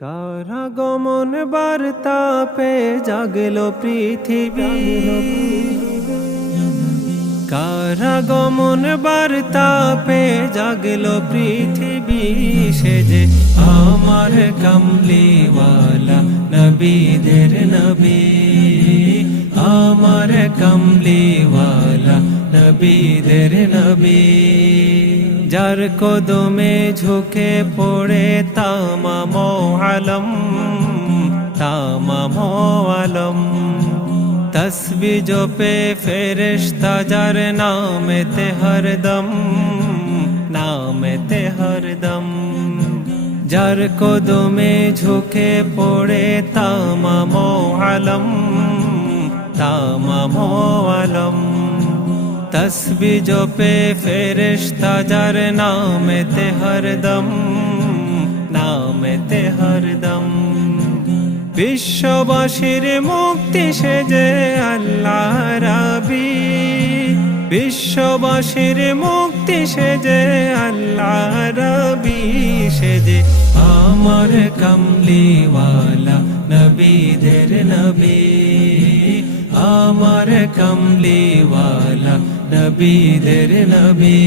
কারাগমন বার্তা পে জাগলো পৃথিবী, কারাগমন বার্তা পে জাগলো পৃথিবী। সে যে আমার কামলিওয়ালা নবীদের নবী, আমার কামলিওয়ালা নবীদের নবী। যার কদমে ঝুঁকে পড়ে তামাম আলম, তামাম আলম। তসবি জপে ফেরেশতা যার নামেতে হরদম, নামেতে হরদম। যার কদমে ঝুঁকে পড়ে তামাম আলম, তামাম আলম। তসবি জপে ফেরেশতা যার নামেতে হরদম, নামেতে হরদম। বিশ্ববাসীর মুক্তি সেজে আল্লাহ রাবি, বিশ্ববাসীর মুক্তি সেজে আল্লাহ রাবি। সেজে আমার কামলিওয়ালা নবীদের নবী, আমার কামলিওয়ালা নবীদের নবী।